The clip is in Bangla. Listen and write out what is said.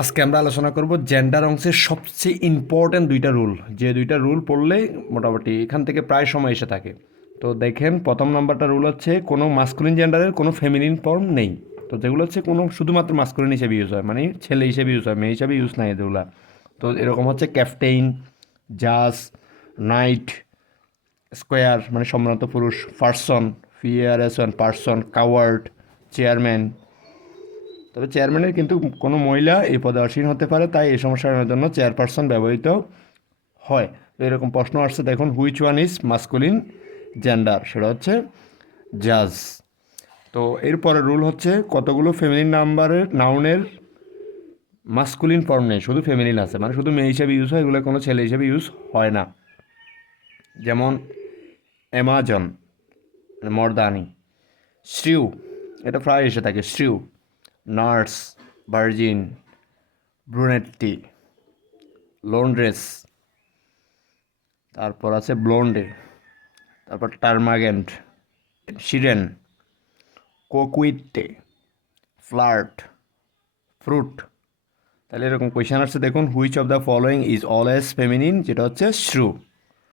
আজকে আমরা আলোচনা করব জেন্ডার অংশের সবচেয়ে ইম্পর্ট্যান্ট দুইটা রুল, যে দুইটা রুল পড়লে মোটামুটি এখান থেকে প্রায় সময় এসে থাকে। তো দেখেন, প্রথম নম্বরটা রুল হচ্ছে কোনো মাস্কুলিন জেন্ডারের কোনো ফেমিনিন ফর্ম নেই। তো যেগুলো হচ্ছে কোনো শুধুমাত্র মাস্কুলিন হিসেবে ইউজ হয়, মানে ছেলে হিসেবে ইউজ হয়, মেয়ে হিসেবে ইউজ নাই এগুলা। তো এরকম হচ্ছে ক্যাপ্টেইন, জাজ, নাইট, স্কোয়ার মানে সম্ভ্রান্ত পুরুষ, person, PRSON person, coward, chairman. তবে চেয়ারম্যানের কিন্তু কোনো মহিলা এই পদে আসীন হতে পারে, তাই এই সমস্যার জন্য চেয়ারপারসন ব্যবহৃত হয়। তো এরকম প্রশ্ন আসছে, দেখুন which one is masculine gender, সেটা হচ্ছে জাজ। তো এরপরে রুল হচ্ছে কতগুলো ফেমিনিন নাউনের মাস্কুলিন ফর্ম নেই, শুধু ফেমিনিন আছে, মানে শুধু মেয়ে হিসেবে ইউজ হয়, এগুলো কোনো ছেলে হিসেবে ইউজ হয় না। যেমন অ্যামাজন মানে মর্দানি, শ্রিউ এটা প্রায় এসে থাকে, শ্রিউ, নার্স, ভার্জিন, ব্রুনেট্টি, লন্ড্রেস, তারপর আছে ব্লন্ডে, তারপর টার্মাগেন্ট, শিরেন, কোকুইটে, ফ্লার্ট, ফ্রুট। তাহলে এরকম কোয়েশ্চেন আসছে, দেখুন which of the following is always feminine, যেটা হচ্ছে শ্রু।